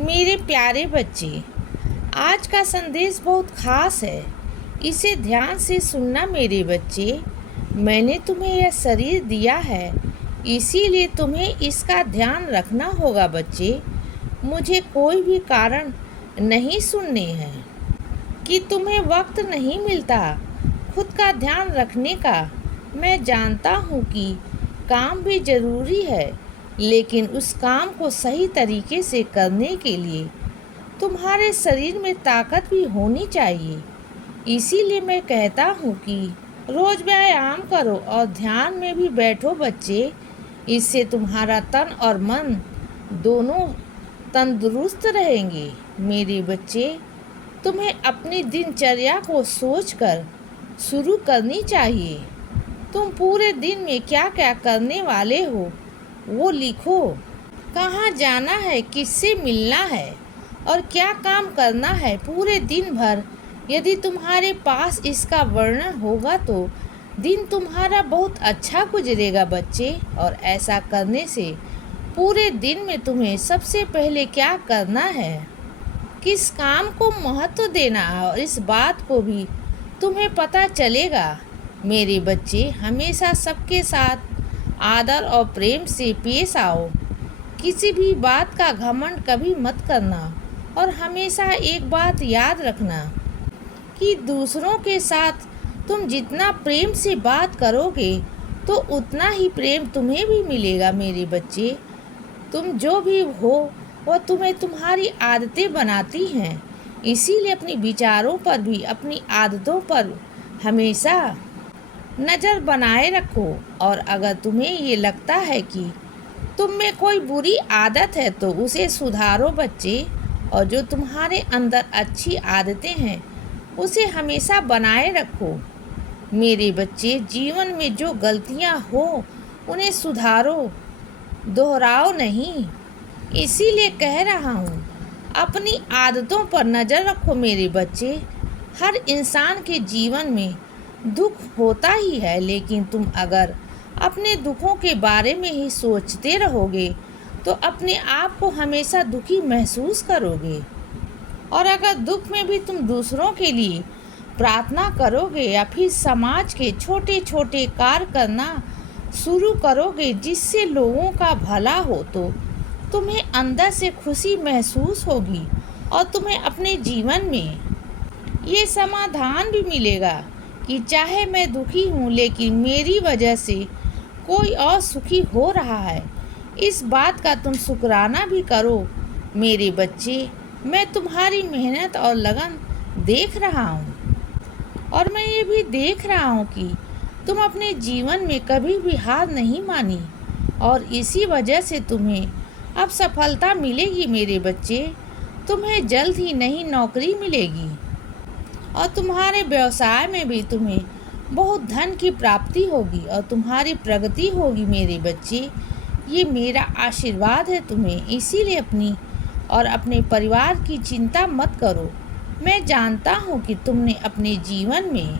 मेरे प्यारे बच्चे, आज का संदेश बहुत खास है। इसे ध्यान से सुनना मेरे बच्चे। मैंने तुम्हें यह शरीर दिया है, इसीलिए तुम्हें इसका ध्यान रखना होगा बच्चे। मुझे कोई भी कारण नहीं सुनने हैं कि तुम्हें वक्त नहीं मिलता खुद का ध्यान रखने का। मैं जानता हूँ कि काम भी ज़रूरी है, लेकिन उस काम को सही तरीके से करने के लिए तुम्हारे शरीर में ताकत भी होनी चाहिए। इसीलिए मैं कहता हूँ कि रोज़ व्यायाम करो और ध्यान में भी बैठो बच्चे। इससे तुम्हारा तन और मन दोनों तंदुरुस्त रहेंगे। मेरे बच्चे, तुम्हें अपनी दिनचर्या को सोचकर शुरू करनी चाहिए। तुम पूरे दिन में क्या क्या करने वाले हो वो लिखो। कहाँ जाना है, किससे मिलना है और क्या काम करना है पूरे दिन भर। यदि तुम्हारे पास इसका वर्णन होगा तो दिन तुम्हारा बहुत अच्छा गुजरेगा बच्चे। और ऐसा करने से पूरे दिन में तुम्हें सबसे पहले क्या करना है, किस काम को महत्व देना है, और इस बात को भी तुम्हें पता चलेगा। मेरे बच्चे, हमेशा सबके साथ आदर और प्रेम से पेश आओ। किसी भी बात का घमंड कभी मत करना। और हमेशा एक बात याद रखना कि दूसरों के साथ तुम जितना प्रेम से बात करोगे तो उतना ही प्रेम तुम्हें भी मिलेगा। मेरे बच्चे, तुम जो भी हो वह तुम्हें तुम्हारी आदतें बनाती हैं। इसीलिए अपने विचारों पर भी, अपनी आदतों पर हमेशा नज़र बनाए रखो। और अगर तुम्हें ये लगता है कि तुम में कोई बुरी आदत है तो उसे सुधारो बच्चे। और जो तुम्हारे अंदर अच्छी आदतें हैं उसे हमेशा बनाए रखो। मेरे बच्चे, जीवन में जो गलतियां हो उन्हें सुधारो, दोहराओ नहीं। इसीलिए कह रहा हूँ, अपनी आदतों पर नज़र रखो मेरे बच्चे। हर इंसान के जीवन में दुख होता ही है, लेकिन तुम अगर अपने दुखों के बारे में ही सोचते रहोगे तो अपने आप को हमेशा दुखी महसूस करोगे। और अगर दुख में भी तुम दूसरों के लिए प्रार्थना करोगे या फिर समाज के छोटे छोटे कार्य करना शुरू करोगे जिससे लोगों का भला हो, तो तुम्हें अंदर से खुशी महसूस होगी और तुम्हें अपने जीवन में ये समाधान भी मिलेगा कि चाहे मैं दुखी हूँ लेकिन मेरी वजह से कोई और सुखी हो रहा है। इस बात का तुम शुक्राना भी करो। मेरे बच्चे, मैं तुम्हारी मेहनत और लगन देख रहा हूँ और मैं ये भी देख रहा हूँ कि तुम अपने जीवन में कभी भी हार नहीं मानी और इसी वजह से तुम्हें अब सफलता मिलेगी। मेरे बच्चे, तुम्हें जल्द ही नई नौकरी मिलेगी और तुम्हारे व्यवसाय में भी तुम्हें बहुत धन की प्राप्ति होगी और तुम्हारी प्रगति होगी। मेरे बच्चे, ये मेरा आशीर्वाद है तुम्हें। इसीलिए अपनी और अपने परिवार की चिंता मत करो। मैं जानता हूँ कि तुमने अपने जीवन में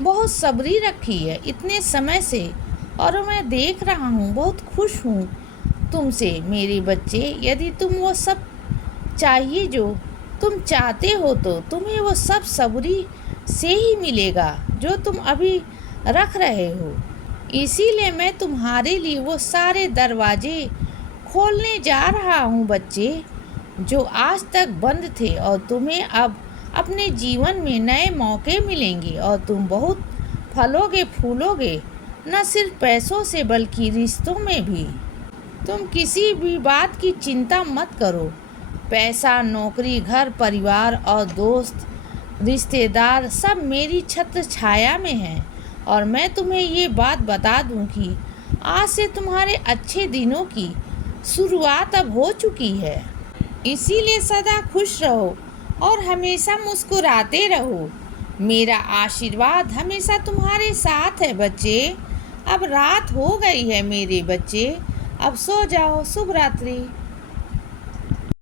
बहुत सब्री रखी है इतने समय से, और मैं देख रहा हूँ, बहुत खुश हूँ तुमसे। मेरे बच्चे, यदि तुम वो सब चाहिए जो तुम चाहते हो तो तुम्हें वो सब सब्री से ही मिलेगा जो तुम अभी रख रहे हो। इसीलिए मैं तुम्हारे लिए वो सारे दरवाजे खोलने जा रहा हूँ बच्चे जो आज तक बंद थे, और तुम्हें अब अपने जीवन में नए मौके मिलेंगे और तुम बहुत फलोगे फूलोगे, न सिर्फ पैसों से बल्कि रिश्तों में भी। तुम किसी भी बात की चिंता मत करो। पैसा, नौकरी, घर परिवार और दोस्त रिश्तेदार सब मेरी छत्र छाया में हैं। और मैं तुम्हें ये बात बता दूं कि आज से तुम्हारे अच्छे दिनों की शुरुआत अब हो चुकी है। इसीलिए सदा खुश रहो और हमेशा मुस्कुराते रहो। मेरा आशीर्वाद हमेशा तुम्हारे साथ है बच्चे। अब रात हो गई है मेरे बच्चे, अब सो जाओ। शुभ रात्रि।